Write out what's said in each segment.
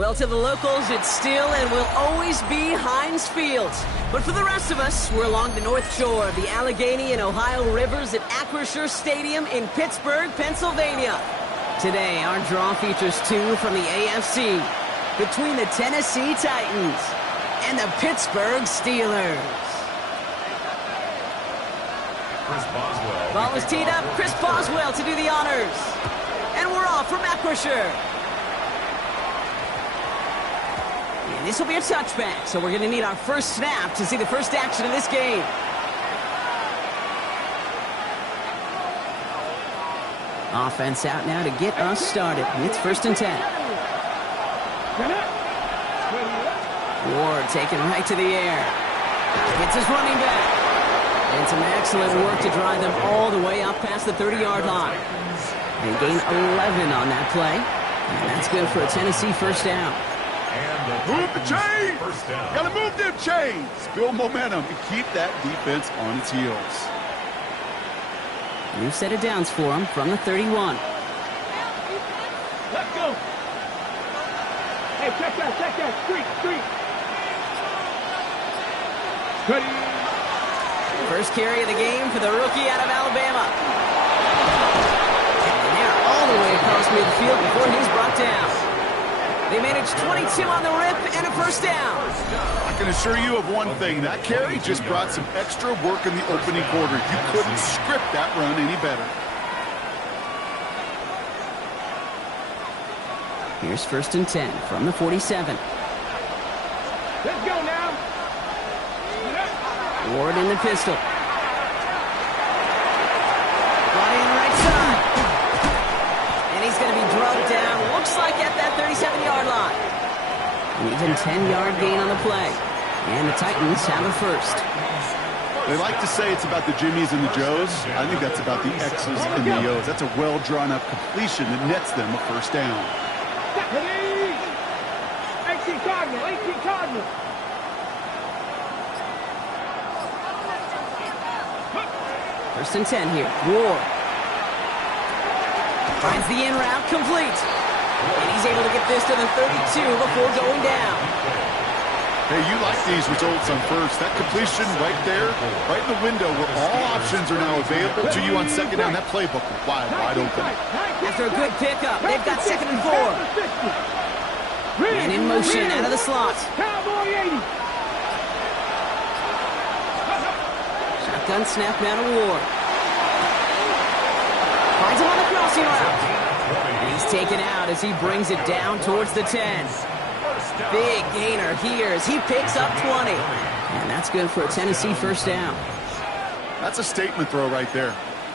Well, to the locals, it's still and will always be Heinz Field. But for the rest of us, we're along the North Shore of the Allegheny and Ohio Rivers at Acrisure Stadium in Pittsburgh, Pennsylvania. Today, our draw features two from the AFC between the Tennessee Titans and the Pittsburgh Steelers. Chris Boswell. Ball is teed up. Chris Boswell to do the honors. And we're off from Acrisure. And this will be a touchback, so we're going to need our first snap to see the first action of this game. Offense out now to get us started. It's 1st and 10. Ward taken right to the air. Gets his running back. And some excellent work to drive them all the way up past the 30-yard line. They gain 11 on that play. And that's good for a Tennessee first down. Move the chains! Gotta move them chains! Build momentum and keep that defense on its heels. New set of downs for him from the 31. Let's go! Hey, check that, street! Ready! First carry of the game for the rookie out of Alabama. And they're all the way across midfield before he's brought down. They managed 22 on the rip and a first down. I can assure you of one thing. That carry just brought some extra work in the opening quarter. You couldn't script that run any better. Here's 1st and 10 from the 47. Let's go now! Ward in the pistol. Brought in right side. And he's going to be drugged down. Looks like at that 37-yard line. An even 10-yard gain on the play. And the Titans have a first. They like to say it's about the Jimmies and the Joes. I think that's about the X's and the O's. That's a well-drawn-up completion that nets them a first down. 18 Cardinal! 1st and 10 here. Ward finds the in route complete. And he's able to get this to the 32 before going down. Hey, you like these results on first. That completion right there, right in the window where all options are now available to you on second down. That playbook is wide open. After a good pickup, they've got 2nd and 4. And in motion out of the slot. Cowboy 80! Shotgun snap now to Ward. Finds him on the crossing route. And he's taken out as he brings it down towards the 10. Big gainer here as he picks up 20. And that's good for a Tennessee first down. That's a statement throw right there.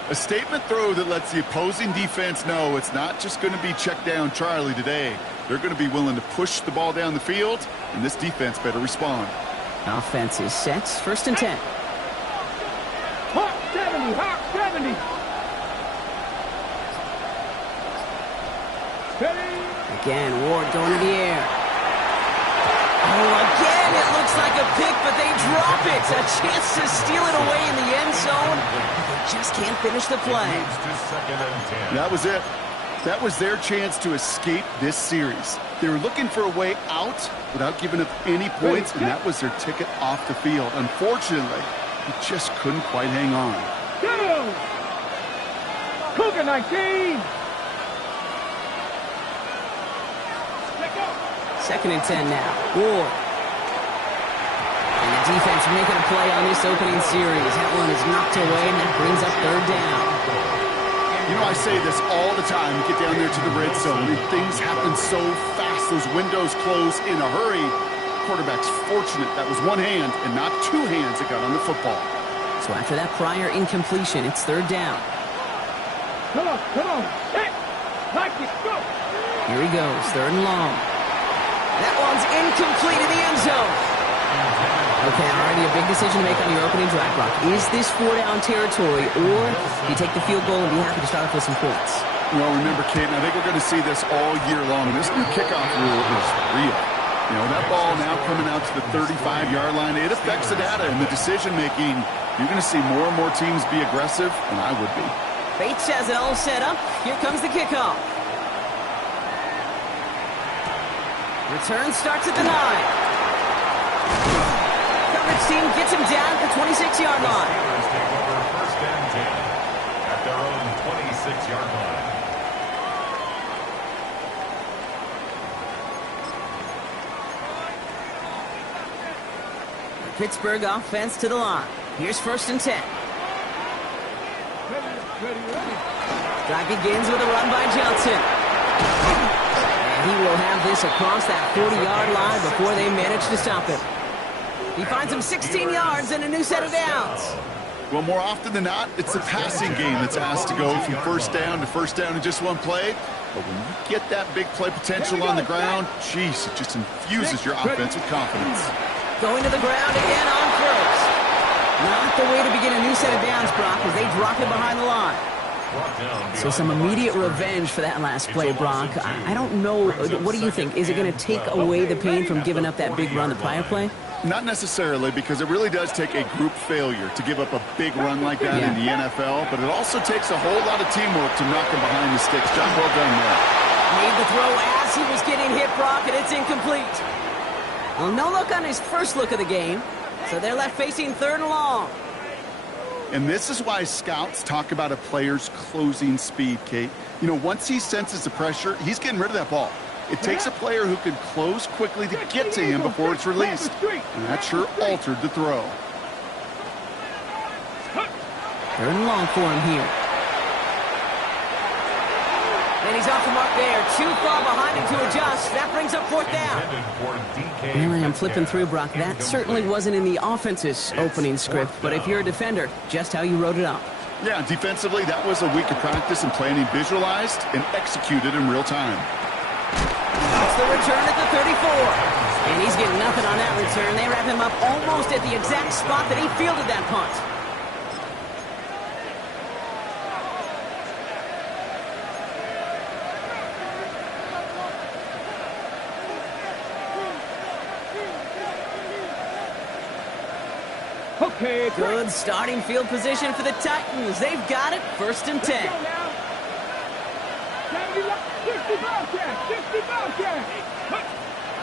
A statement throw that lets the opposing defense know it's not just going to be check down Charlie today. They're going to be willing to push the ball down the field, and this defense better respond. Offense is set. 1st and 10. Hawk 70! Again, Ward going to the air. Oh, again, it looks like a pick, but they drop it. A chance to steal it away in the end zone. They just can't finish the play. That was it. That was their chance to escape this series. They were looking for a way out without giving up any points, and that was their ticket off the field. Unfortunately, they just couldn't quite hang on. Go! Cougar 19! 2nd and 10 now. Ward. And the defense making a play on this opening series. That one is knocked away, and that brings up 3rd down. You know, I say this all the time. You get down there to the red zone, and things happen so fast. Those windows close in a hurry. Quarterback's fortunate that was one hand and not two hands that got on the football. So after that prior incompletion, it's 3rd down. Come on! Hey! Like it, go! Here he goes, 3rd and long. That one's incomplete in the end zone. Okay, already a big decision to make on your opening drive, Brock. Is this 4-down territory, or do you take the field goal and be happy to start off with some points? Well, remember, Kate, I think we're going to see this all year long. This new kickoff rule is real. You know, that ball now coming out to the 35-yard line, it affects the data and the decision-making. You're going to see more and more teams be aggressive, and I would be. Bates has it all set up. Here comes the kickoff. Return starts at the 9. Coverage team gets him down at the 26-yard line. Steelers take over first and 10 at their own 26-yard line. The Pittsburgh offense to the line. Here's first and 10. Drive begins with a run by Johnson. And he will have this across that 40-yard line before they manage to stop him. He finds him 16 yards and a new set of downs. Well, more often than not, it's the passing game that's asked to go from first down in just one play. But when you get that big play potential on the ground, geez, it just infuses your offense with confidence. Going to the ground again on first. Not the way to begin a new set of downs, Brock, as they drop him behind the line. So some immediate revenge for that last play, Brock. I don't know. What do you think? Is it going to take away the pain from giving up that big run the prior play? Not necessarily, because it really does take a group failure to give up a big run like that in the NFL, but it also takes a whole lot of teamwork to knock him behind the sticks. Job well done there. Made the throw as he was getting hit, Brock, and it's incomplete. Well, no look on his first look of the game, so they're left facing 3rd and long. And this is why scouts talk about a player's closing speed, Kate. You know, once he senses the pressure, he's getting rid of that ball. It takes a player who can close quickly to get to him before it's released. And that sure altered the throw. 3rd and long for him here. And he's off the mark there. Too far behind him to adjust. That brings up 4th down. Really, I'm flipping through, Brock. That certainly wasn't in the offense's opening script, but if you're a defender, just how you wrote it up. Yeah, defensively, that was a week of practice and planning visualized and executed in real time. That's the return at the 34. And he's getting nothing on that return. They wrap him up almost at the exact spot that he fielded that punt. Okay, Good starting field position for the Titans. They've got it. 1st and 10.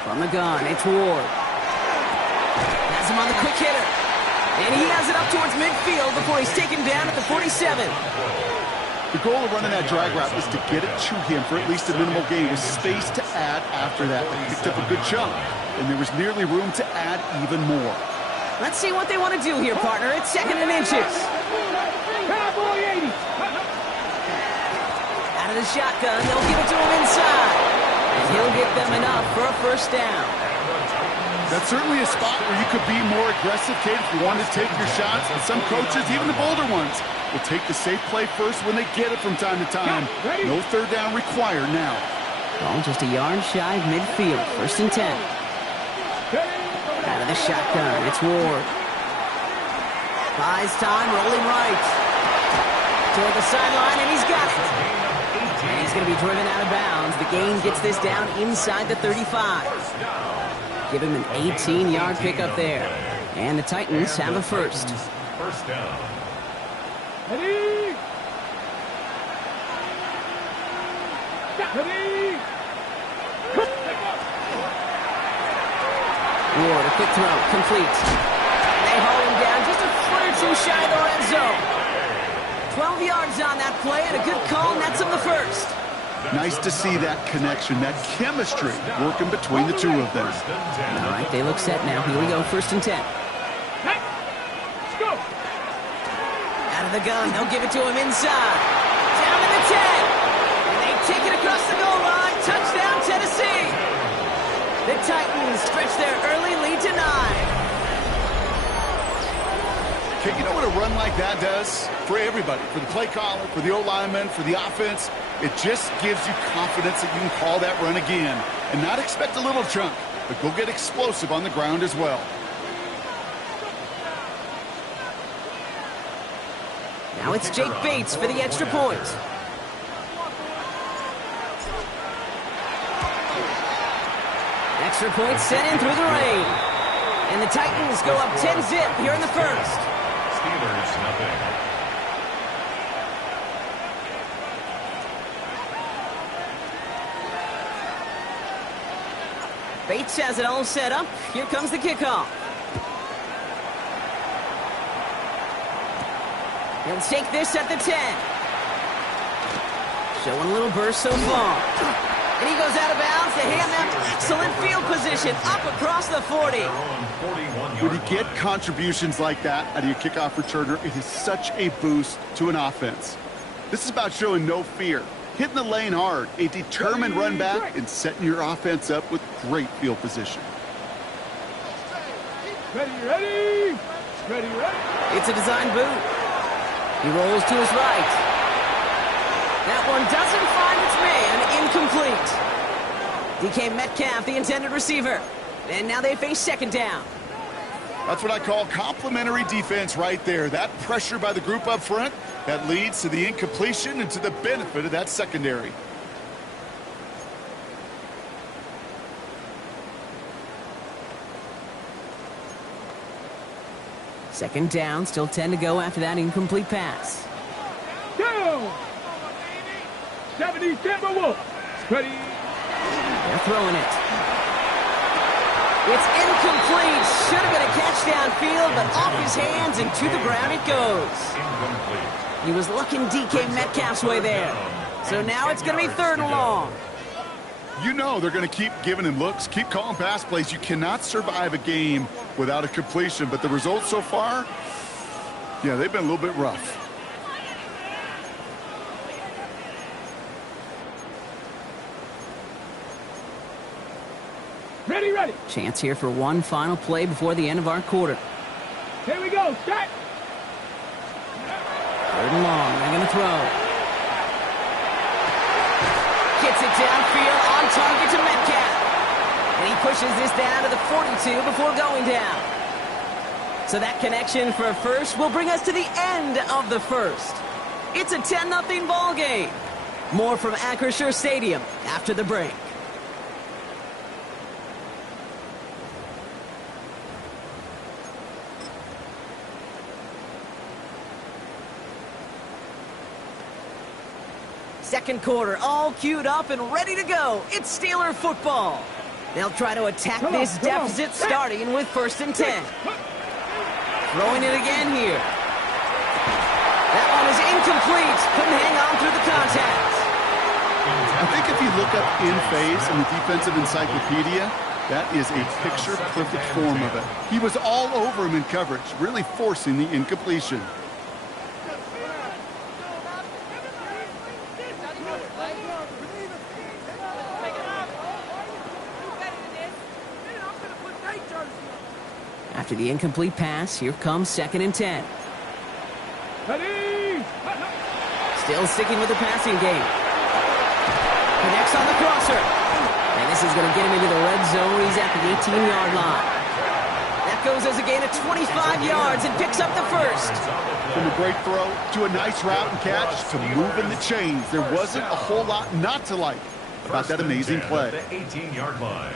From the gun, it's Ward. Has him on the quick hitter. And he has it up towards midfield before he's taken down at the 47. The goal of running that drag route was to get it to him for at least a minimal gain with space to add after that. They picked up a good chunk, and there was nearly room to add even more. Let's see what they want to do here, partner. It's 2nd and inches. Cowboy 80. Out of the shotgun, they'll give it to him inside. And he'll get them enough for a 1st down. That's certainly a spot where you could be more aggressive, Kate, if you wanted to take your shots. And some coaches, even the bolder ones, will take the safe play first when they get it from time to time. No 3rd down required now. Ball just a yard shy of midfield. 1st and 10. Out of the shotgun, it's Ward. Buys time, rolling right. Toward the sideline, and he's got it. And he's going to be driven out of bounds. The gain gets this down inside the 35. Give him an 18-yard pickup there. And the Titans have a 1st. 1st down. Ready? Ready? Ward, a quick throw, complete. They haul him down just a foot or two shy of the red zone. 12 yards on that play, and a good call nets him the 1st. Nice to see that connection, that chemistry working between the two of them. All right, they look set now. Here we go, 1st and 10. Let's go. Out of the gun, they'll give it to him inside. Down to the 10. And they take it across the goal line. Touchdown, Tennessee. The Titans stretch their early lead to 9. Okay, you know what a run like that does? For everybody, for the play caller, for the O-lineman, for the offense, it just gives you confidence that you can call that run again and not expect a little chunk, but go get explosive on the ground as well. Now it's Jake Bates for the extra point. Extra point sent in through the rain. And the Titans go up 10-zip here in the 1st. Steelers, nothing. Bates has it all set up. Here comes the kickoff. He'll take this at the 10. Showing a little burst so far. And he goes out of bounds to hand them excellent field position up across the 40. When you get contributions like that out of your kickoff returner, it is such a boost to an offense. This is about showing no fear, hitting the lane hard, a determined run back, and setting your offense up with great field position. Ready, ready. Ready, ready. It's a design boot. He rolls to his right. That one doesn't find its man. Incomplete. DK Metcalf, the intended receiver. And now they face second down. That's what I call complementary defense right there. That pressure by the group up front, that leads to the incompletion and to the benefit of that secondary. Second down, still 10 to go after that incomplete pass. Down. 70 Timberwolves. Ready. They're throwing it. It's incomplete. Should have been a catch downfield, but off his hands and to the ground it goes. He was looking DK Metcalf's way there. So now it's going to be third and long. You know they're going to keep giving him looks, keep calling pass plays. You cannot survive a game without a completion, but the results so far, yeah, they've been a little bit rough. Ready, ready. Chance here for one final play before the end of our quarter. Here we go. Set. Third and long. They're going to throw. Gets it downfield on target to Metcalf. And he pushes this down to the 42 before going down. So that connection for a first will bring us to the end of the first. It's a 10-0 ball game. More from Acrisure Stadium after the break. Second quarter, all queued up and ready to go. It's Steeler football. They'll try to attack this deficit starting with 1st and 10. Throwing it again here. That one is incomplete. Couldn't hang on through the contact. I think if you look up in phase in the defensive encyclopedia, that is a picture-perfect form of it. He was all over him in coverage, really forcing the incompletion. After the incomplete pass, here comes 2nd and 10. Ready. Still sticking with the passing game. Connects on the crosser. And this is going to get him into the red zone. He's at the 18-yard line. That goes as a gain of 25 yards and picks up the first. From a great throw to a nice route and catch to moving the chains. There wasn't a whole lot not to like about that amazing play. The 18-yard line.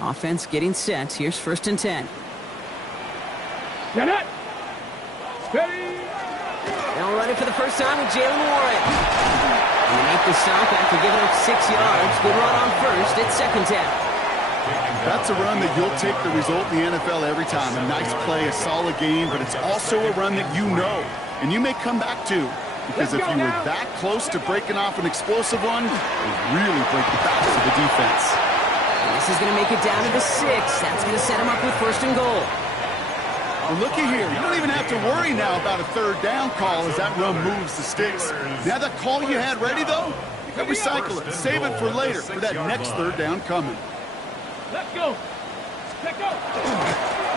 Offense getting set. Here's 1st and 10. Get it. Ready. They'll run it for the first time with Jalen Warren. And they make the stop after giving up 6 yards. Good run on first. It's 2nd down. That's a run that you'll take the result in the NFL every time. A nice play, a solid game, but it's also a run that you know and you may come back to. Because if you were that close to breaking off an explosive one, it would really break the backs of the defense. And this is going to make it down to the 6. That's going to set him up with 1st and goal. Well, looky here. You don't even have to worry now about a 3rd down call as that run moves the sticks. Now that call you had ready, though, you can recycle it. Save it for later for that next 3rd down coming. Let's go. Let's go.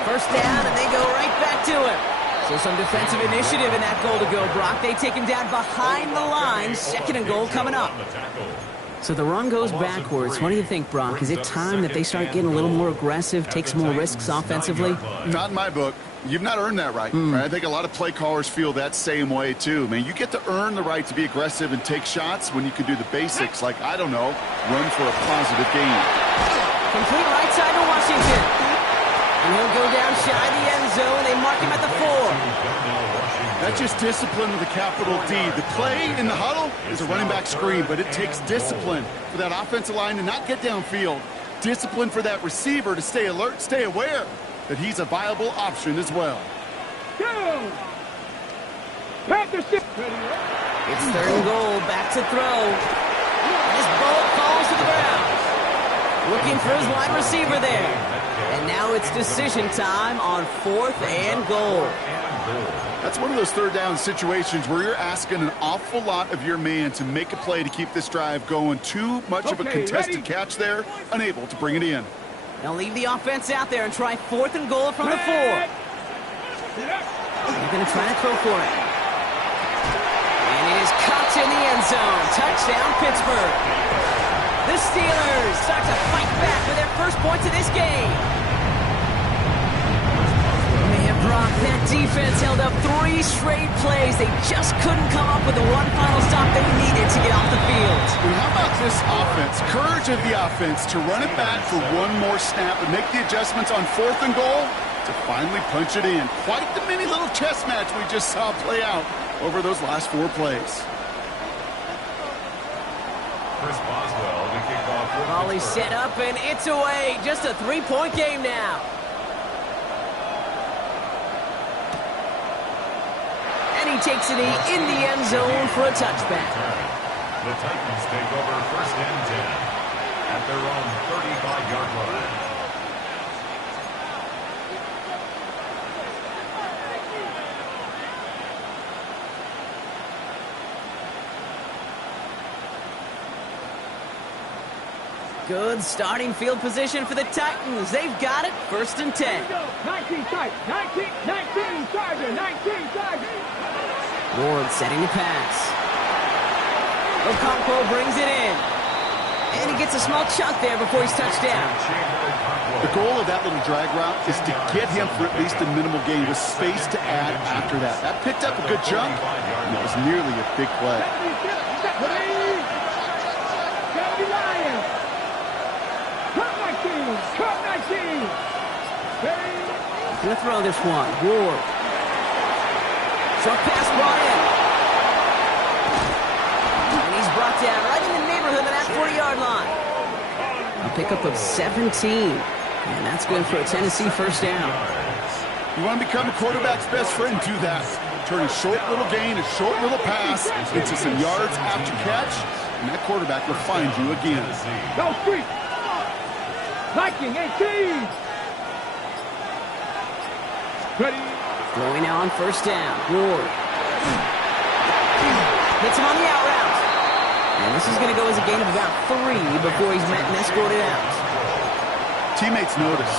First down, and they go right back to it. So some defensive initiative in that goal to go, Brock. They take him down behind the line. 2nd and goal coming up. So the run goes backwards. What do you think, Brock? Is it time that they start getting a little more aggressive, take some more risks offensively? Not in my book. You've not earned that right. Right? I think a lot of play callers feel that same way, too. Man, you get to earn the right to be aggressive and take shots when you can do the basics, like, I don't know, run for a positive gain. Complete right side to Washington. And he'll go down shy of the end zone. They mark him at the 4. That's just discipline with a capital D. The play in the huddle is a running back screen, but it takes discipline for that offensive line to not get downfield. Discipline for that receiver to stay alert, stay aware that he's a viable option as well. It's 3rd and goal, back to throw. This ball falls to the ground. Looking for his wide receiver there. And now it's decision time on 4th and goal. That's one of those 3rd down situations where you're asking an awful lot of your man to make a play to keep this drive going. Too much of a contested catch there, unable to bring it in. They'll leave the offense out there and try 4th and goal from the 4. They're going to try to throw for it. And it is caught in the end zone. Touchdown, Pittsburgh. The Steelers start to fight back with their first points of this game. Man, Brock, that defense held up 3 straight plays. They just couldn't come up with the one final stop they needed to get off the field. And how about this offense? Courage of the offense to run it back for one more snap and make the adjustments on 4th and goal to finally punch it in. Quite the mini little chess match we just saw play out over those last 4 plays. Chris Boswell to kick off. Volley set up, and it's away. Just a 3-point game now. And he takes it in the end zone for a touchback. The Titans take over 1st and 10 at their own 35-yard line. Good starting field position for the Titans. They've got it, 1st and 10. 19 Charger, 19 Charger. Ward setting the pass. Okonkwo brings it in. And he gets a small chunk there before he's touched down. The goal of that little drag route is to get him for at least a minimal gain with space to add after that. That picked up a good chunk, and it was nearly a big play. Gonna throw this one. Ward. Short pass brought in. And he's brought down right in the neighborhood of that 40-yard line. A pickup of 17. And that's good for a Tennessee 1st down. You want to become a quarterback's best friend, do that. Turn a short little gain, a short little pass into some yards after catch, and that quarterback will find you again. Go street. Viking 18. Ready. Throwing now on 1st down. Ward. Hits him on the out route. And this is going to go as a gain of about 3 before he's met and escorted out. Teammates notice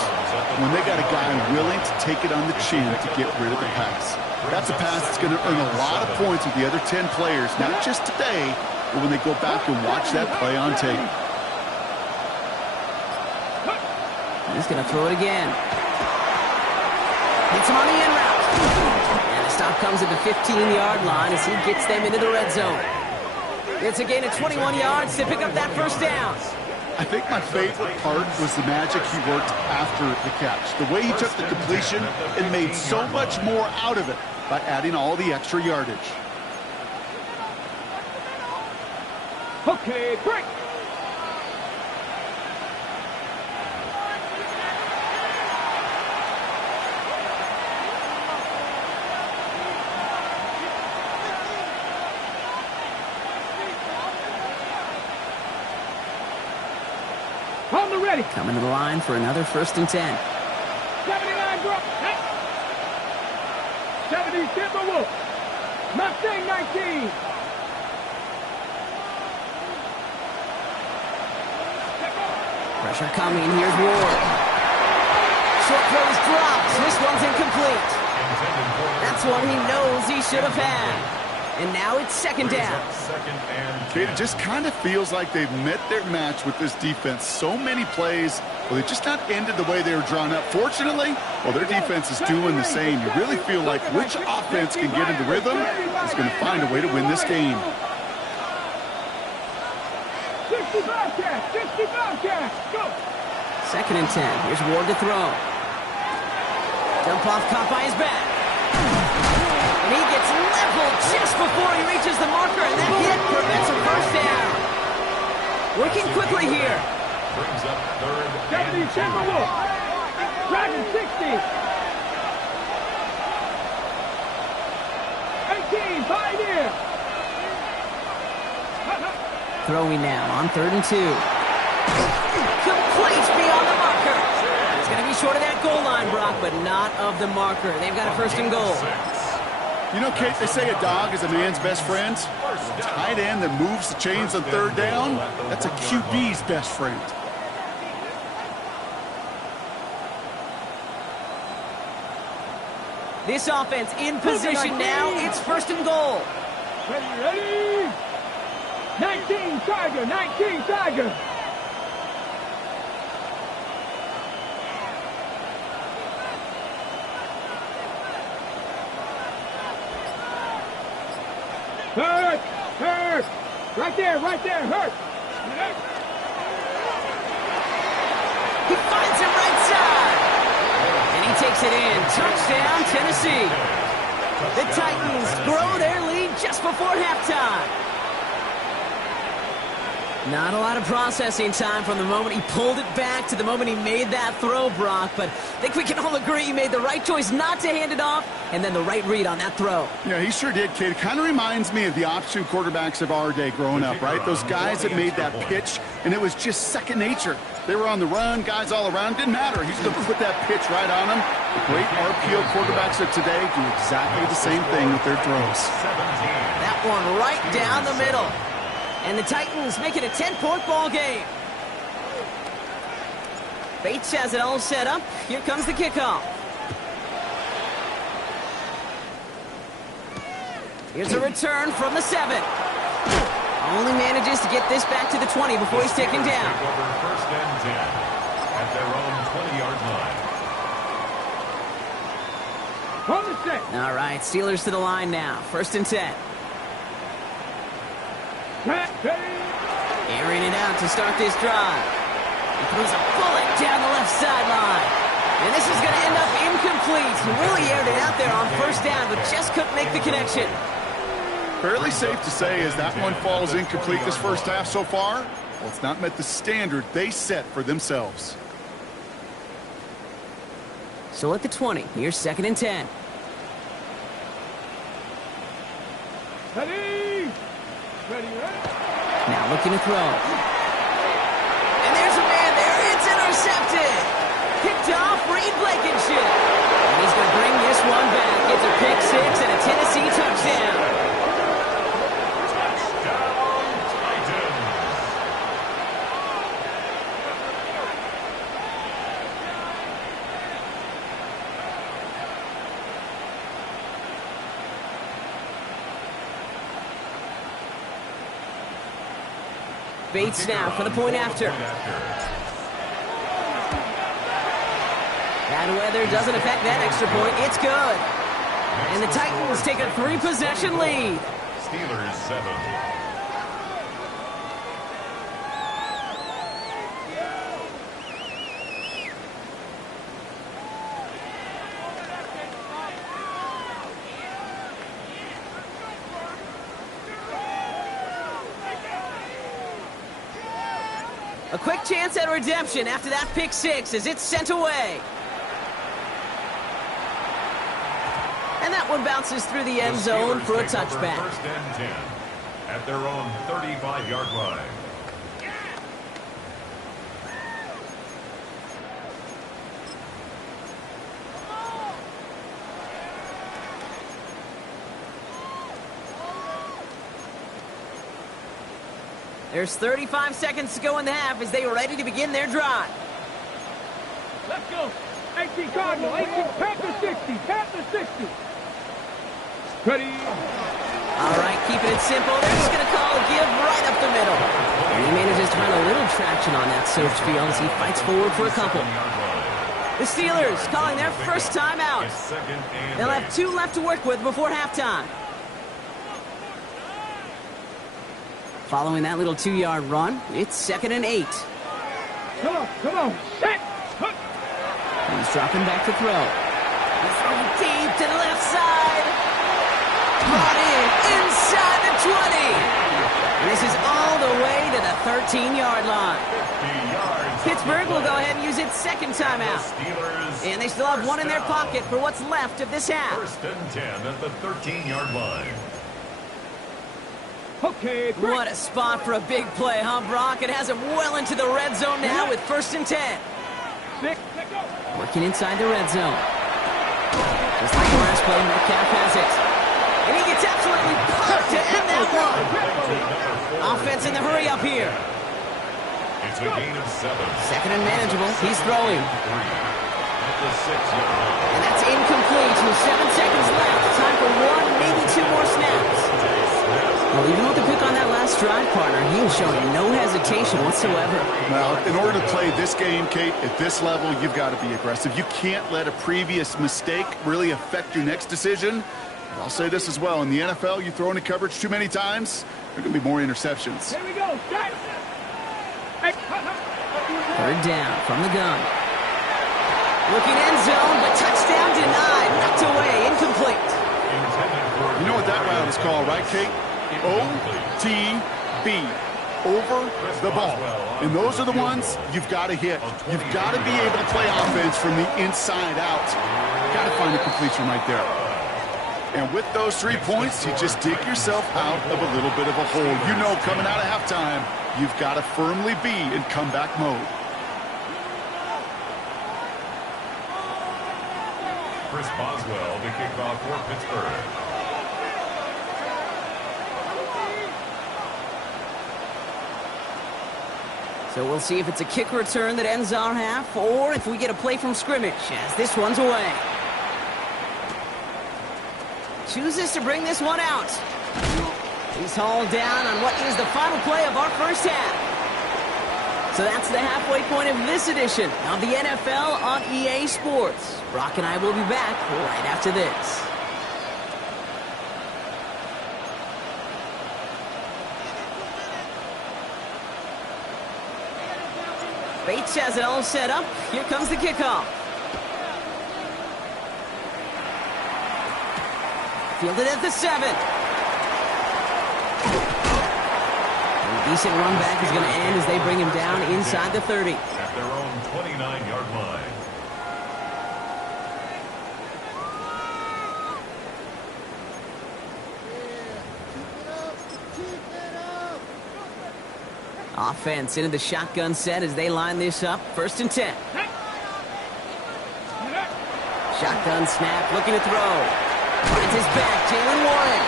when they got a guy willing to take it on the chin to get rid of the pass. That's a pass that's going to earn a lot of points with the other 10 players, not just today, but when they go back and watch that play on tape. He's going to throw it again. Hits him on the in route. And the stop comes at the 15-yard line as he gets them into the red zone. It's a gain of 21 yards to pick up that 1st down. I think my favorite part was the magic he worked after the catch. The way he took the completion and made so much more out of it by adding all the extra yardage. Okay, break. On the ready. Coming to the line for another 1st and 10. 79 drop. 70 Timberwolf. Mustang 19. Pressure coming. Here's Ward. Short throw is dropped. This one's incomplete. That's one he knows he should have had. And now it's 2nd down. It just kind of feels like they've met their match with this defense. So many plays, well, they just not ended the way they were drawn up. Fortunately, well, their defense is doing the same. You really feel like which offense can get into rhythm is going to find a way to win this game. 65 catch, 65 catch, go. 2nd and 10. Here's Ward to throw. Dump-off caught by his back. And he gets leveled just before he reaches the marker, and that hit prevents a first down. Working quickly here. Brings up third. Deputy Timberwolf. Dragon 60. 18, 5 in. Throwing now on 3rd and 2. Complete beyond the marker. It's going to be short of that goal line, Brock, but not of the marker. They've got a 1st and goal. You know, Kate, they say a dog is a man's best friend. A tight end that moves the chains on 3rd down, that's a QB's best friend. This offense in position now. It's 1st and goal. Ready? 19 Tiger, 19 Tiger. Hurt. Right there, hurt. He finds him right side. And he takes it in. Touchdown, Tennessee. The Titans grow their lead just before halftime. Not a lot of processing time from the moment he pulled it back to the moment he made that throw, Brock. But I think we can all agree he made the right choice not to hand it off, and then the right read on that throw. Yeah, he sure did, Kate. It kind of reminds me of the option quarterbacks of our day growing up, right? Those guys that made that pitch, and it was just second nature. They were on the run, guys all around. Didn't matter. He's going to put that pitch right on them. The great RPO quarterbacks of today do exactly the same thing with their throws. That one right down the middle. And the Titans make it a 10-point ball game. Bates has it all set up. Here comes the kickoff. Here's a return from the 7. Only manages to get this back to the 20 before he's taken down. First and 10 at their own 20-yard line. On the set. All right, Steelers to the line now. 1st and 10. Airing it out to start this drive. He throws a bullet down the left sideline. And this is going to end up incomplete. He really aired it out there on 1st down, but just couldn't make the connection. Fairly safe to say as that one falls incomplete this first half so far, well, it's not met the standard they set for themselves. So at the 20, here's 2nd and 10. Ready. Now looking to throw. And there's a man there. It's intercepted. Picked off Reed Blankenship. And he's going to bring this one back. It's a pick 6 and a Tennessee touchdown. Bates now for the point after. Bad weather doesn't affect that extra point. It's good. And the Titans take a 3-possession lead. Steelers 7. A quick chance at redemption after that pick 6 as it's sent away. And that one bounces through the end zone for a touchback. 1st and 10 at their own 35-yard line. There's 35 seconds to go in the half as they are ready to begin their drive. Let's go. 18 Cardinal, 18 Panther 60, Panther 60. Ready. All right, keeping it simple. They're just going to call a give right up the middle. And he manages to find a little traction on that search field as he fights forward for a couple. The Steelers calling their first time out. They'll have 2 left to work with before halftime. Following that little 2-yard run, it's 2nd and 8. Come on. Set. He's dropping back to throw. He's throwing deep to the left side. Brought in inside the 20. This is all the way to the 13-yard line. Pittsburgh will go ahead and use its second timeout. And they still have one in their pocket for what's left of this half. First and 10 at the 13-yard line. Okay, What a spot for a big play, huh, Brock? It has him well into the red zone now with first and 10. Working inside the red zone. Just like the last play, Metcalf has it. And he gets absolutely pumped to end that one. Offense in the hurry up here. It's a gain of 7. Second and manageable. He's throwing. At the 6-yard line. And that's incomplete with 7 seconds left. Time for 1, maybe 2 more snaps. Well, even with the pick on that last drive, partner, he was showing no hesitation whatsoever. Well, in order to play this game, Kate, at this level, you've got to be aggressive. You can't let a previous mistake really affect your next decision. But I'll say this as well. In the NFL, you throw into coverage too many times, there are going to be more interceptions. Here we go. Start. Third down from the gun. Looking end zone, but touchdown denied. Knocked away, incomplete. You know what that route is called, right, Kate? OTB. Over the ball. And those are the ones you've got to hit. You've got to be able to play offense from the inside out. Got to find a completion right there. And with those 3 points, you just dig yourself out of a little bit of a hole. You know, coming out of halftime, you've got to firmly be in comeback mode. Chris Boswell to kick off for Pittsburgh. So we'll see if it's a kick return that ends our half, or if we get a play from scrimmage, as this one's away. Chooses to bring this one out. He's hauled down on what is the final play of our first half. So that's the halfway point of this edition of the NFL on EA Sports. Brock and I will be back right after this. Bates has it all set up. Here comes the kickoff. Fielded at the 7. A decent run back is going to end as they bring him down inside the 30. At their own 29-yard line. Offense into the shotgun set as they line this up. First and 10. Shotgun snap, looking to throw. Finds his back, Jaylen Warren.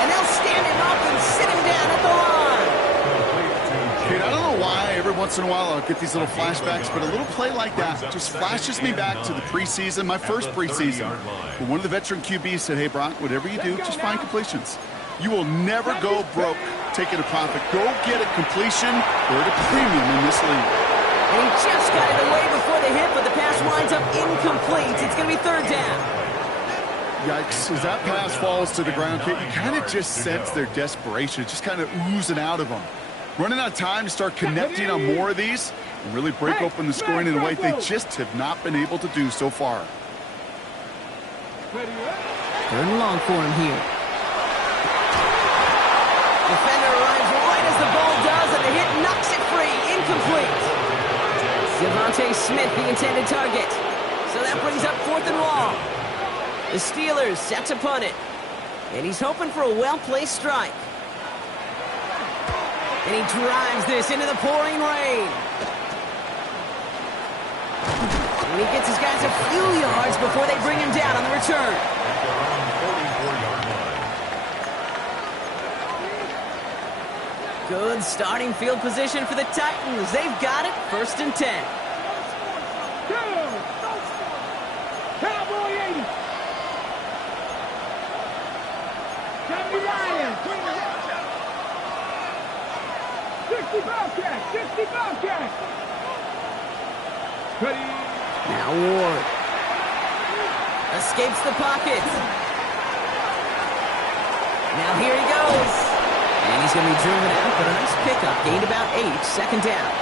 And they'll stand him up and sit him down at the line. Kate, I don't know why every once in a while I'll get these little flashbacks, but a little play like that just flashes me back to the preseason, my first preseason. When one of the veteran QBs said, hey, Brock, whatever you do, just find completions. You will never go broke taking a profit. Go get a completion. They're at a premium in this league. And he just got it away before the hit, but the pass winds up incomplete. It's going to be third down. Yikes. As that pass falls to the ground, Kate, you kind of just sense their desperation. Just kind of oozing out of them. Running out of time to start connecting on more of these and really break open the scoring in a way they just have not been able to do so far. Third and long for him here. Defender arrives right as the ball does, and the hit knocks it free. Incomplete. Devontae Smith, the intended target. So that brings up fourth and long. The Steelers set to punt it. And he's hoping for a well-placed strike. And he drives this into the pouring rain. And he gets his guys a few yards before they bring him down on the return. Good starting field position for the Titans. They've got it. First and 10. Cowboy 80. 70 Lions. 60 Bobcats. 60 Bobcats. Ready. Now Ward. Escapes the pocket. Now here he goes. And He's going to be driven out, but a nice pickup. Gained about 8, second down.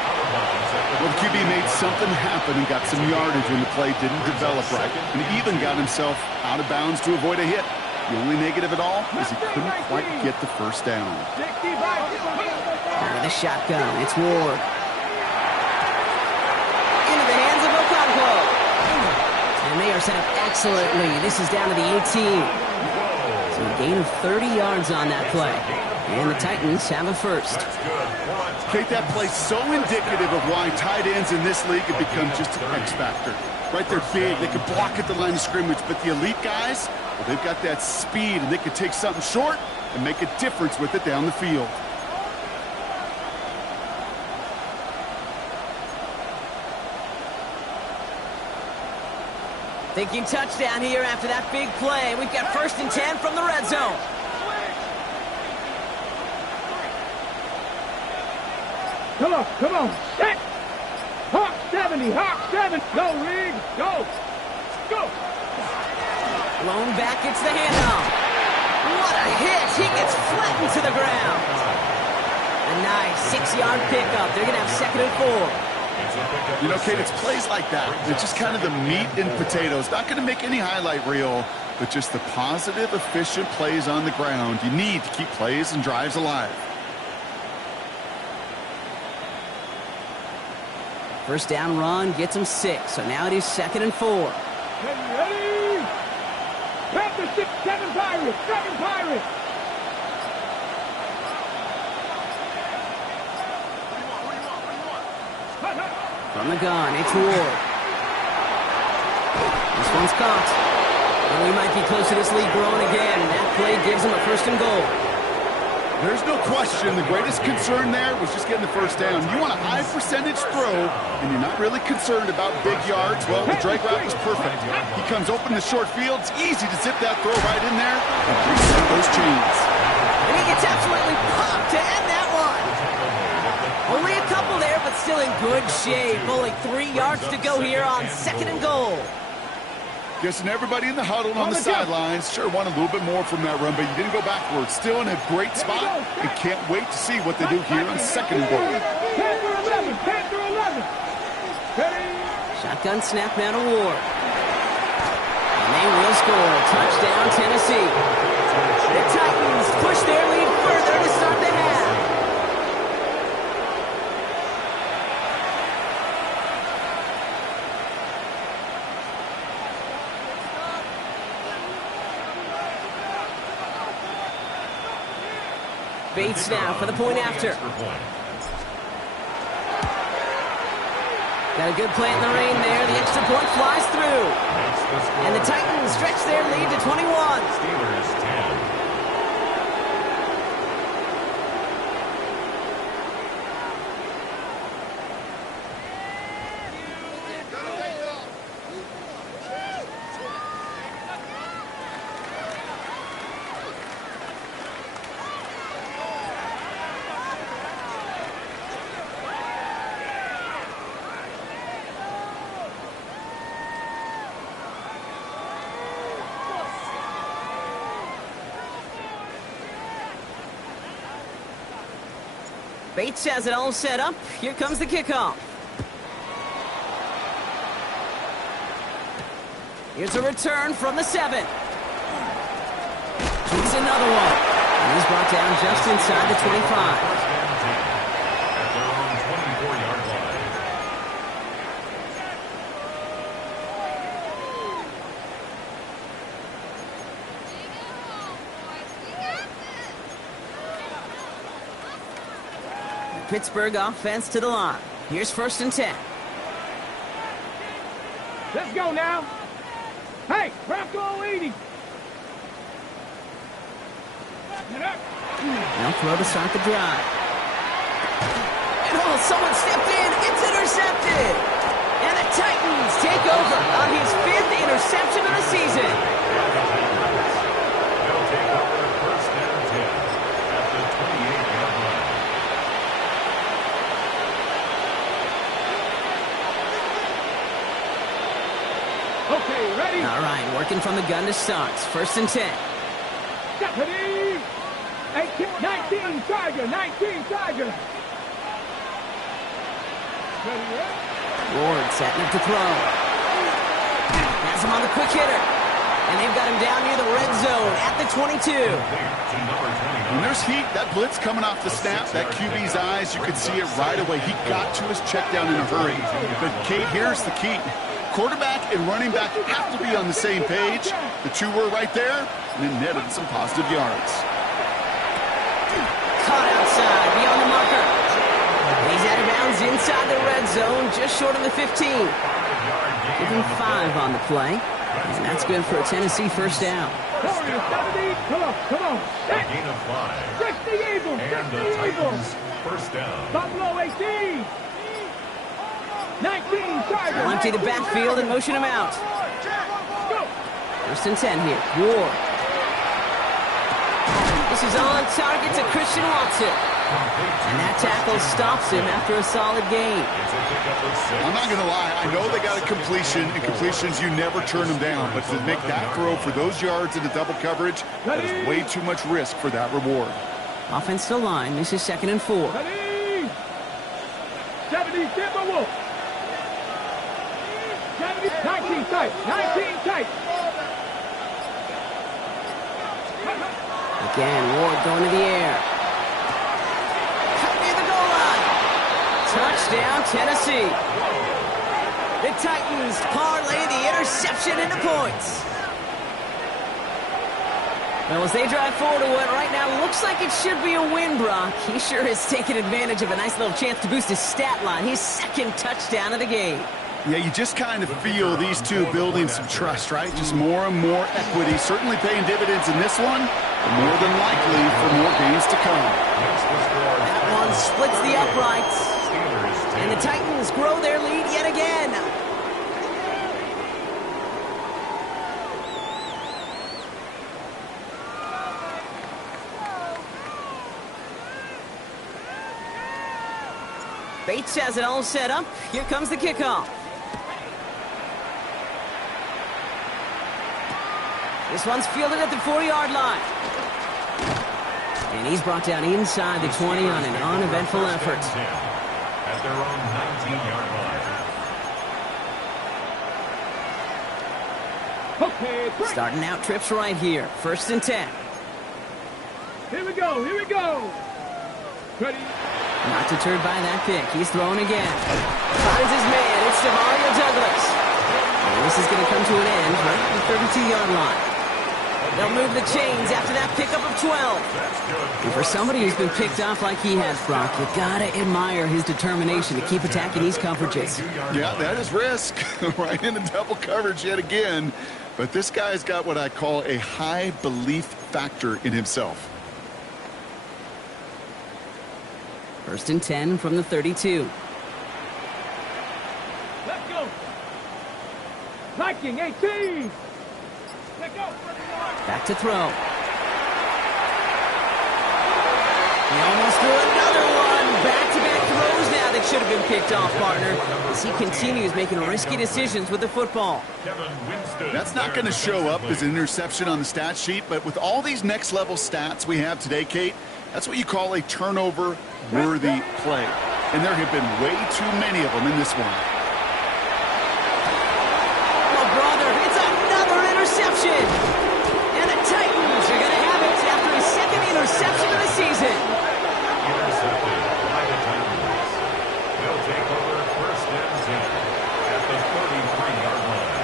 Well, the QB made something happen and got some yardage when the play didn't develop right. And he even got himself out of bounds to avoid a hit. The only negative at all is he couldn't quite get the first down. Out of the shotgun, it's Ward. Into the hands of Okonkwo. And they are set up excellently. This is down to the 18. So a gain of 30 yards on that play. And the Titans have a first. Kate, that play's so indicative of why tight ends in this league have become just an X factor. Right, they're big, they can block at the line of scrimmage, but the elite guys, well, they've got that speed, and they can take something short and make a difference with it down the field. Thinking touchdown here after that big play. We've got 1st and 10 from the red zone. Come on, set! Hawk 70, Hawk 7, go, Reed, go! Blown back, it's the handoff. What a hit! He gets flattened to the ground. A nice 6-yard pickup. They're going to have 2nd and 4. You know, Kate, it's plays like that. It's just kind of the meat and potatoes. Not going to make any highlight reel, but just the positive, efficient plays on the ground. You need to keep plays and drives alive. First down run gets him 6, so now it is 2nd and 4. Ready? Grab the 6-7 Pirates, 7 Pirates! From the gun, it's Ward. This one's caught. And we might be close to this lead growing again. That play gives him a 1st and goal. There's no question the greatest concern there was just getting the first down. You want a high percentage throw, and you're not really concerned about big yards. Well, the drag route was perfect. He comes open in the short field. It's easy to zip that throw right in there and reset those chains. And he gets absolutely popped to end that one. Only a couple there, but still in good shape. Only 3 yards to go here on 2nd and goal. Guessing everybody in the huddle on the sidelines sure want a little bit more from that run, but you didn't go backwards. Still in a great spot and can't wait to see what they do here on 2nd and goal. 10 through 11. Ready? Shotgun snap now to Ward. And they will score. Touchdown, Tennessee. The Titans push their lead further to start the half. Bates now for the point after. Got a good play in the rain there. The extra point flies through. And the Titans stretch their lead to 21. Steelers 10. Bates has it all set up. Here comes the kickoff. Here's a return from the 7. He's another one. And he's brought down just inside the 25. At their own 24-yard line. Pittsburgh offense to the line. Here's 1st and 10. Let's go now. Hey, Bronco 80. Now throw to start the drive. And someone stepped in. It's intercepted. And the Titans take over on his 5th interception of the season. They'll take over 1st and 10 at the 28-yard line. Okay, ready? All right, working from the gun to start. 1st and 10. Deputy! 18, 19, Tiger, 19, Tiger. Ward setting up to throw. Has him on the quick hitter. And they've got him down near the red zone at the 22. When there's heat, that blitz coming off the snap, that QB's eyes, you can see it right away. He got to his check down in a hurry. But, Kate, here's the key. Quarterback and running back have to be on the same page. The two were right there, and then netted some positive yards. Caught outside, beyond the marker. He's out of bounds inside the red zone, just short of the 15. Give him 5 on the play. And that's good for a Tennessee first down. Come on. Set. Gain of 5. Fix the Eagles. And the Titans first down. Buffalo 18. 19, Tiger. They'll empty the backfield and motion him out. Go. First and 10 here. Ward. This is on target to Christian Watson. And that tackle stops him after a solid gain. I'm not going to lie. I know they got a completion, and completions, you never turn them down. But to make that throw for those yards in the double coverage, that is way too much risk for that reward. Offensive line. This is 2nd and 4. 70, Timberwolf. 70, 19 tight. 19 tight. Again, Ward going to the air. Cut near the goal line. Touchdown, Tennessee. The Titans parlay the interception into points. Well, as they drive forward to what right now looks like it should be a win, Brock, he sure has taken advantage of a nice little chance to boost his stat line. His 2nd touchdown of the game. Yeah, you just kind of feel these two building some trust, right? Just more and more equity. Certainly paying dividends in this one, but more than likely for more games to come. That one splits the uprights. And the Titans grow their lead yet again. Bates has it all set up. Here comes the kickoff. This one's fielded at the 4-yard line. And he's brought down inside the 20 on an uneventful effort. At their own 19-yard line. Okay, Starting out trips right here. 1st and 10. Here we go. Ready? Not deterred by that pick. He's throwing again. Finds his man. It's Demario Douglas. And this is going to come to an end right at the 32-yard line. They'll move the chains after that pickup of 12. And for somebody who's been picked off like he has, Brock, you got to admire his determination to keep attacking these coverages. Yeah, that is risk. Right into double coverage yet again. But this guy's got what I call a high belief factor in himself. 1st and 10 from the 32. Let's go. Viking 18. Let's go. Back to throw. He almost threw another one. Back-to-back throws now that should have been picked off, partner, as he continues making risky decisions with the football. That's not going to show up as an interception on the stat sheet, but with all these next-level stats we have today, Kate, that's what you call a turnover-worthy play. And there have been way too many of them in this one. Oh, brother, it's another interception. And the Titans are going to have it after his 2nd interception of the season. Intercepted by the Titans. They'll take over 1st and 10 at the 33-yard line.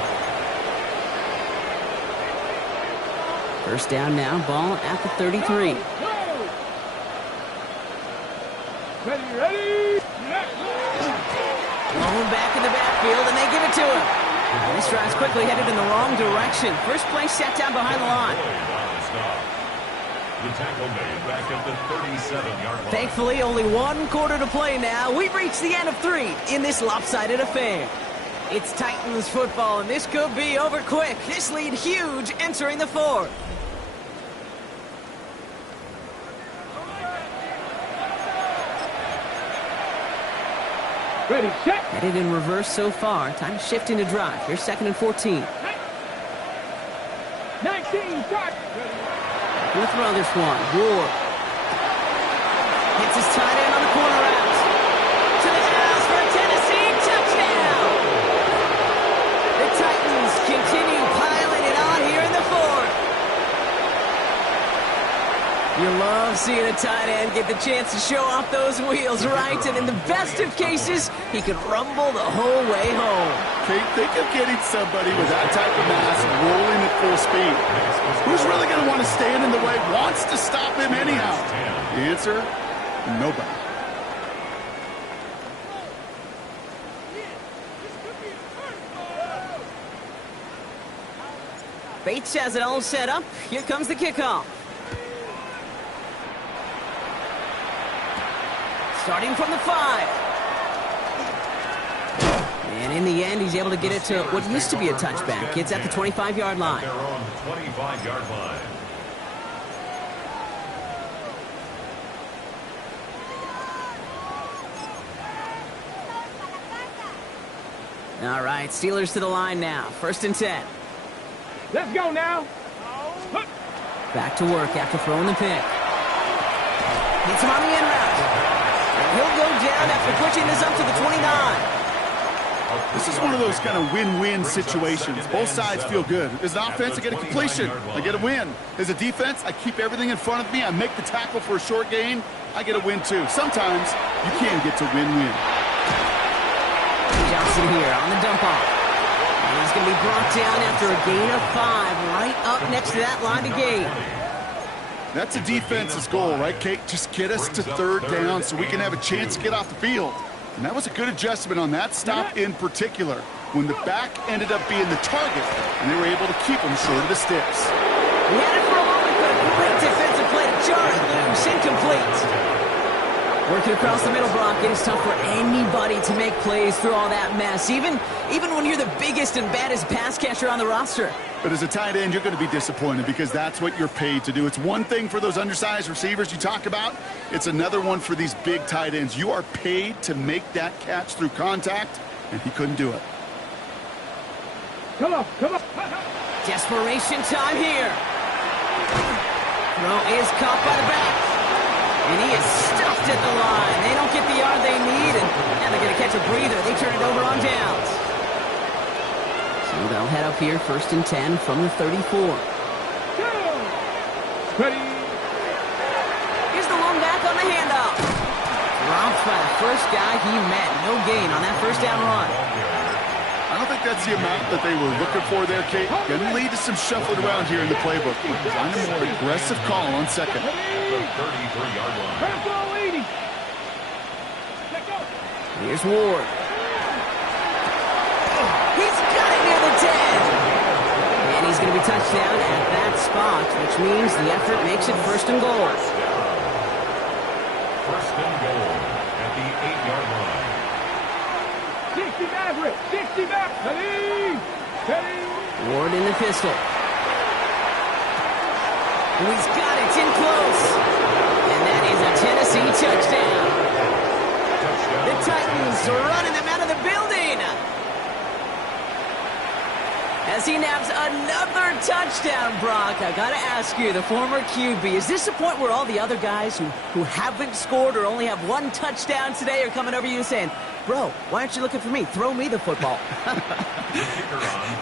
First down now, ball at the 33. Ready? Blown back in the backfield, and they give it to him. And this drive's quickly headed in the wrong direction. First play set down behind the line. The tackle made back at the 37-yard line. Thankfully, only 1 quarter to play now. We've reached the end of 3 in this lopsided affair. It's Titans football, and this could be over quick. This lead huge entering the 4th. Ready, set. Headed in reverse so far. Time to shift into drive. Here's 2nd and 14. 19, start. We'll throw this one. Ward. Hits his tight end on the corner route. To the house for a Tennessee touchdown. The Titans continue piling it on here in the fourth. You love seeing a tight end get the chance to show off those wheels, right? And in the best of cases, he could rumble the whole way home. Kate, think of getting somebody with that type of mass rolling at full speed. Who's really going to want to stand in the way, wants to stop him anyhow? The answer, nobody. Bates has it all set up. Here comes the kickoff. Starting from the 5. And in the end, he's able to get it to what used to be a touchback. It's at the 25-yard line. They're on the 25-yard line. All right, Steelers to the line now. 1st and 10. Let's go now. Back to work after throwing the pick. Hits him on the end route. And he'll go down after pushing this up to the 29. This is one of those kind of win-win situations. Both sides feel good. As an offense, I get a completion. I get a win. As a defense, I keep everything in front of me. I make the tackle for a short gain. I get a win, too. Sometimes you can get to win-win. Johnson here on the dump off. And he's going to be brought down after a gain of 5 right up next to that line to gain. That's a defense's goal, right, Kate? Just get us to 3rd down so we can have a chance to get off the field. And that was a good adjustment on that stop in particular, when the back ended up being the target, and they were able to keep him short of the sticks. He had it for a moment, but a great defensive play to jar it loose, incomplete. Working across the middle, Brock, it is tough for anybody to make plays through all that mess, even when you're the biggest and baddest pass catcher on the roster. But as a tight end, you're going to be disappointed because that's what you're paid to do. It's one thing for those undersized receivers you talk about. It's another one for these big tight ends. You are paid to make that catch through contact, and he couldn't do it. Come on, come on. Desperation time here. Throw is caught by the back. And he is stuffed at the line. They don't get the yard they need, and now they're going to catch a breather. They turn it over on downs. So they'll head up here, 1st and 10 from the 34. Ready. Here's the long back on the handoff. Dropped by the first guy he met. No gain on that 1st down run. I don't think that's the amount that they were looking for there, Kate. Going to lead to some shuffling around here in the playbook. Find a more aggressive call on 2nd. 33-yard line. Pass ball 80. Here's Ward. He's got it near the 10. And he's going to be touched down at that spot, which means the effort makes it 1st and goal. 1st and goal at the 8-yard line. 60 Maverick. 60 Maverick. Ready. Ready. Ward in the pistol. Oh, he's got it. It's in close. And that is a Tennessee touchdown. The Titans are running them out of the building. As he naps another touchdown, Brock, I got to ask you, the former QB, is this the point where all the other guys who haven't scored or only have 1 touchdown today are coming over to you saying, bro, why aren't you looking for me? Throw me the football.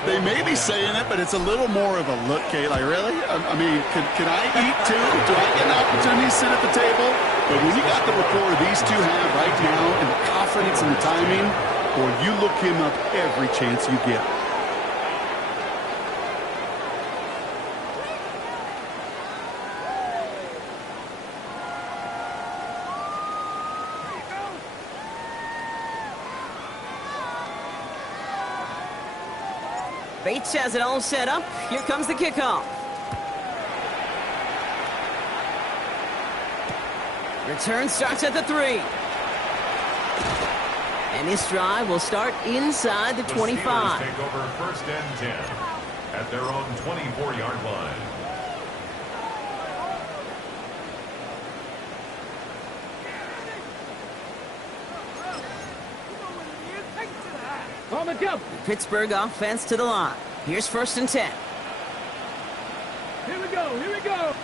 They may be saying it, but it's a little more of a look, Kate. Like, really? I mean, can I eat too? Do I get an opportunity to sit at the table? But when you got the rapport these two have right now and the confidence and the timing, or you look him up every chance you get. Bates has it all set up. Here comes the kickoff. Return starts at the 3. And this drive will start inside the 25. Steelers take over 1st and 10 at their own 24-yard line. On the jump. Pittsburgh offense to the line. Here's 1st and 10. Here we go. Here we go.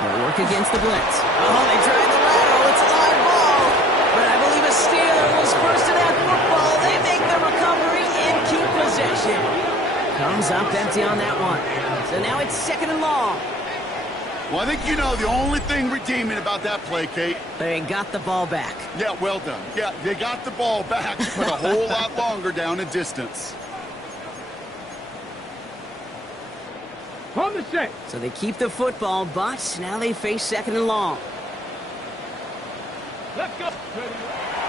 They'll work against the blitz. Oh, they tried the lateral. It's a live ball. But I believe a Steeler was first to that football. They make the recovery and keep possession. Comes up empty on that one. So now it's 2nd and long. Well, I think you know the only thing redeeming about that play, Kate. They got the ball back. Yeah, well done. Yeah, they got the ball back, but a whole lot longer down in distance. On the set. So they keep the football, but now they face 2nd and long. Let's go.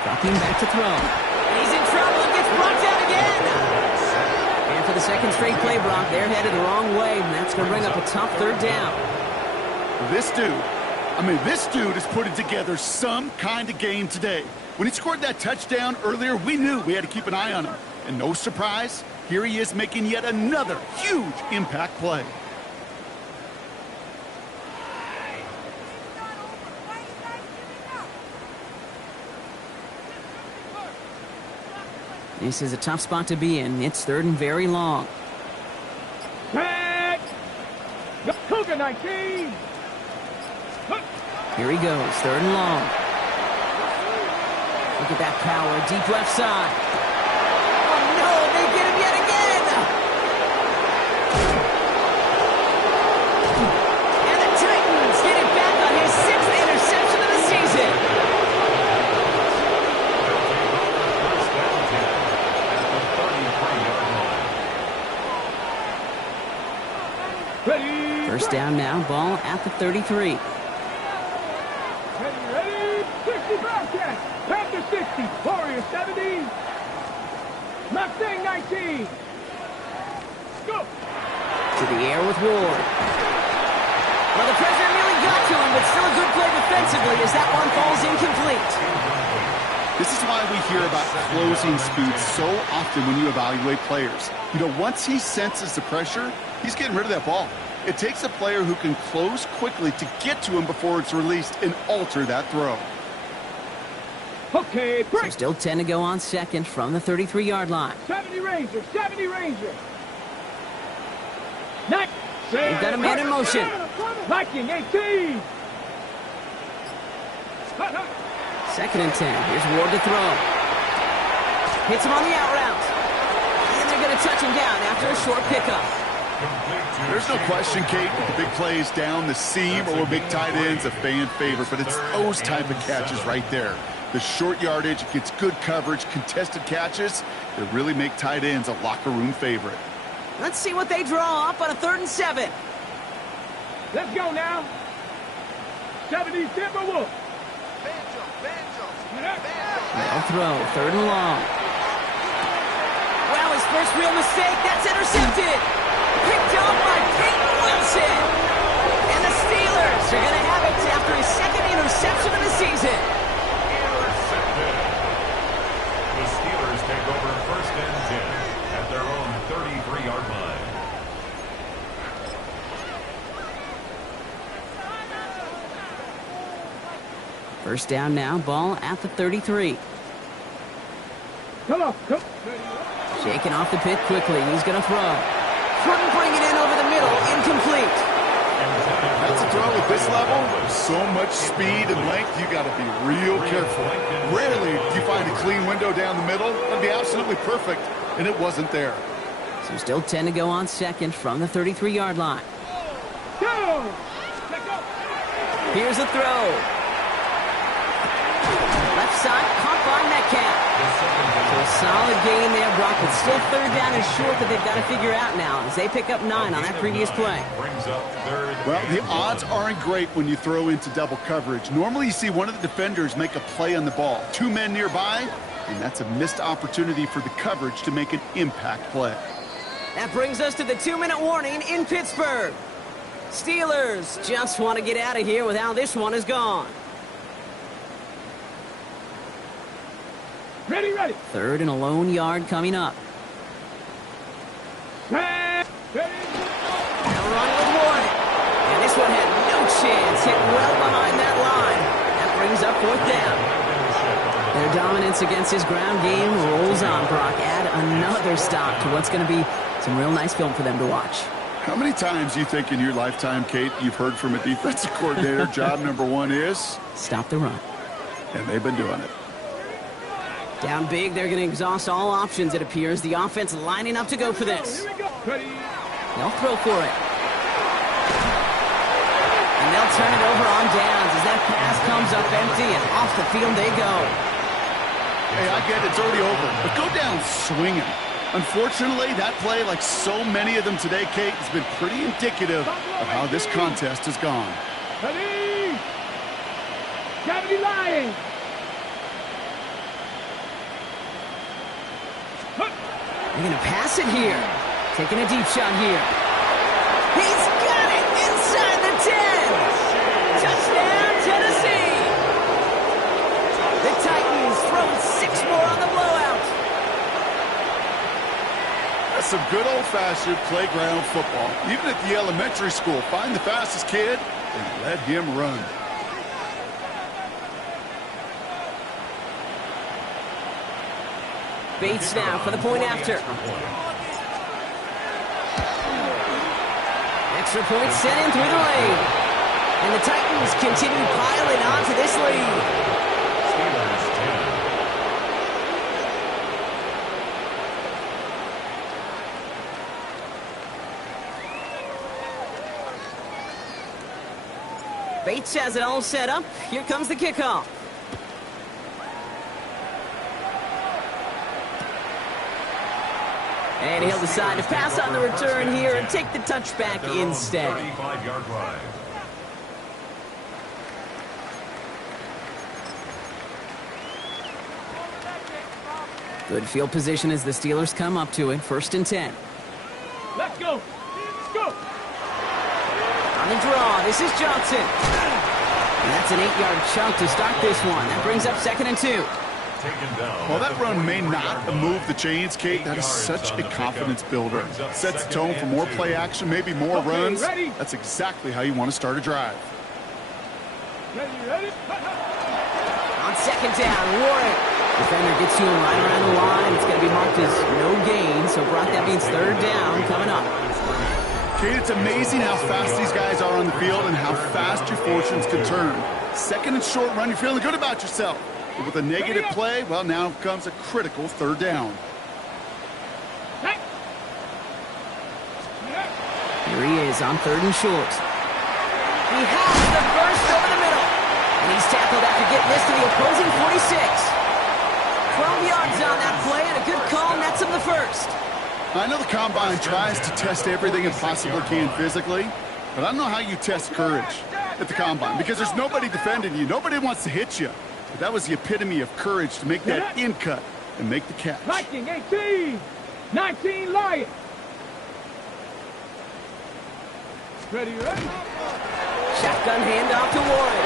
Dropping back to throw. And he's in trouble and gets brought down again. And for the 2nd straight play, Brock, they're headed the wrong way, and that's going to bring up a tough 3rd down. This dude is putting together some kind of game today. When he scored that touchdown earlier, we knew we had to keep an eye on him. And no surprise, here he is making yet another huge impact play. This is a tough spot to be in. It's 3rd and very long. Back. Cougar 19. Here he goes, 3rd and long. Look at that power, deep left side. Oh no, they get him yet again! And the Titans get it back on his 6th interception of the season. Ready. 1st down now, ball at the 33. Ready. 60 Bobcats. Panther 60. Warrior 70. Mustang 19. Go. To the air with Ward. Well, the pressure nearly got to him, but still a good play defensively as that one falls incomplete. This is why we hear about closing speed so often when you evaluate players. You know, once he senses the pressure, he's getting rid of that ball. It takes a player who can close quickly to get to him before it's released and alter that throw. Okay, So break. still 10 to go on 2nd from the 33-yard line. 70 Ranger. 70 Ranger. Night. They've got a man in motion. Viking 18. 2nd and 10. Here's Ward to throw. Hits him on the out route. And they're going to touch him down after a short pickup. There's no question, Kate, the big plays down the seam or big tight ends, a fan favorite, but it's those type of catches right there. The short yardage gets good coverage, contested catches that really make tight ends a locker room favorite. Let's see what they draw up on a 3rd and 7. Let's go now. 70 Timberwolf. They'll throw, 3rd and long. Well, his first real mistake, that's intercepted. Picked off by Peyton Wilson. And the Steelers are going to have it after his 2nd interception of the season. Intercepted. The Steelers take over 1st and 10 at their own 33-yard line. First down now, ball at the 33. Come on. Come. Shaking off the pit quickly. He's going to throw. Couldn't bring it in over the middle. Incomplete. That's a throw at this level. So much speed and length, you got to be real careful. Rarely do you find a clean window down the middle. That'd be absolutely perfect, and it wasn't there. So still 10 to go on 2nd from the 33-yard line. Go. Let's go. Here's a throw. Left side, caught by Metcalf. So a solid gain there, Brock, but still 3rd down and short that they've got to figure out now as they pick up 9 on that previous play. Brings up 3rd. Well, the odds aren't great when you throw into double coverage. Normally you see one of the defenders make a play on the ball. 2 men nearby, and that's a missed opportunity for the coverage to make an impact play. That brings us to the 2-minute warning in Pittsburgh. Steelers just want to get out of here with how this one is gone. Ready, ready. 3rd and a lone yard coming up. Ready. Now running with Ward. And this one had no chance. Hit well behind that line. That brings up 4th down. Their dominance against his ground game rolls on, Brock. Add another stop to what's going to be some real nice film for them to watch. How many times do you think in your lifetime, Kate, you've heard from a defensive coordinator, job number one is? Stop the run. And they've been doing it. Down big, they're going to exhaust all options, it appears. The offense lining up to go for this. Here we go. Ready. They'll throw for it. And they'll turn it over on downs as that pass comes up empty, and off the field they go. Hey, I get it, it's already over, but go down swinging. Unfortunately, that play, like so many of them today, Kate, has been pretty indicative of how this contest has gone. Ready. Gravity lying. They're going to pass it here. Taking a deep shot here. He's got it inside the 10. Touchdown, Tennessee. The Titans throwing 6 more on the blowout. That's some good old-fashioned playground football. Even at the elementary school, find the fastest kid and let him run. Bates now for the point after. Extra point sent in through the lane. And the Titans continue piling on to this lead. Steelers 10. Bates has it all set up. Here comes the kickoff. And he'll decide to pass on the return here and take the touchback instead. 35-yard line. Good field position as the Steelers come up to it. 1st and 10. Let's go. Let's go. On the draw, this is Johnson. And that's an 8-yard chunk to start this one. That brings up 2nd and 2. While that run may not move the chains, Kate, that is such a confidence builder. Sets the tone for more play action, maybe more runs. That's exactly how you want to start a drive. Ready. On 2nd down, Warren. Defender gets to him right around the line. It's going to be marked as no gain, so Brock, that means 3rd down coming up. Kate, it's amazing how fast these guys are on the field and how fast your fortunes can turn. 2nd and short run, you're feeling good about yourself. But with a negative play, well, now comes a critical 3rd down. Here he is on 3rd and short. He has the burst over the middle. And he's tackled after getting this to the opposing 46. 12 yards on that play, and a good call nets him the 1st. I know the Combine tries to test everything it possibly can physically, but I don't know how you test courage at the Combine, because there's nobody defending you. Nobody wants to hit you. But that was the epitome of courage to make that in cut and make the catch. Viking 18. 19 Lions. Ready. Shotgun handoff to Warren.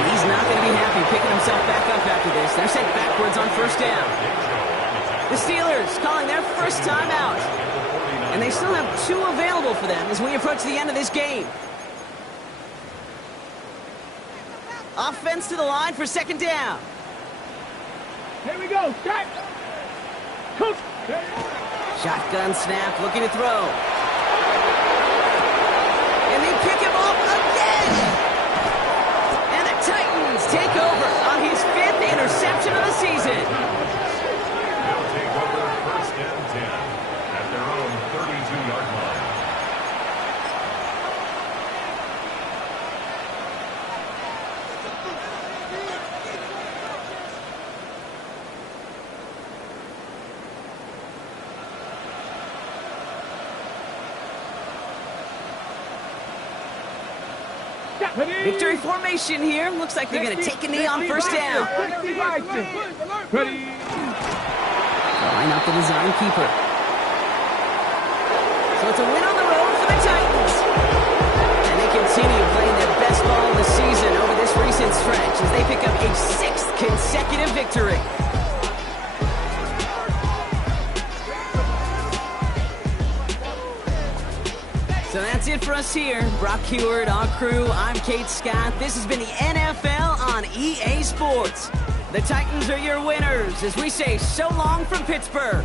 And he's not going to be happy picking himself back up after this. They're sent backwards on 1st down. The Steelers calling their first time out. And they still have 2 available for them as we approach the end of this game. Offense to the line for 2nd down. Here we go. Shot. Cook. Shotgun snap, looking to throw. And they pick him up again. And the Titans take over on his 5th interception of the season. They'll take over 1st and 10 at their own 32-yard line. Victory formation here. Looks like they're going to take a knee on 1st down. Ready. Line up the design keeper. So it's a win on the road for the Titans. And they continue playing their best ball of the season over this recent stretch as they pick up a 6th consecutive victory. So that's it for us here. Brock Huard, our crew, I'm Kate Scott. This has been the NFL on EA Sports. The Titans are your winners as we say so long from Pittsburgh.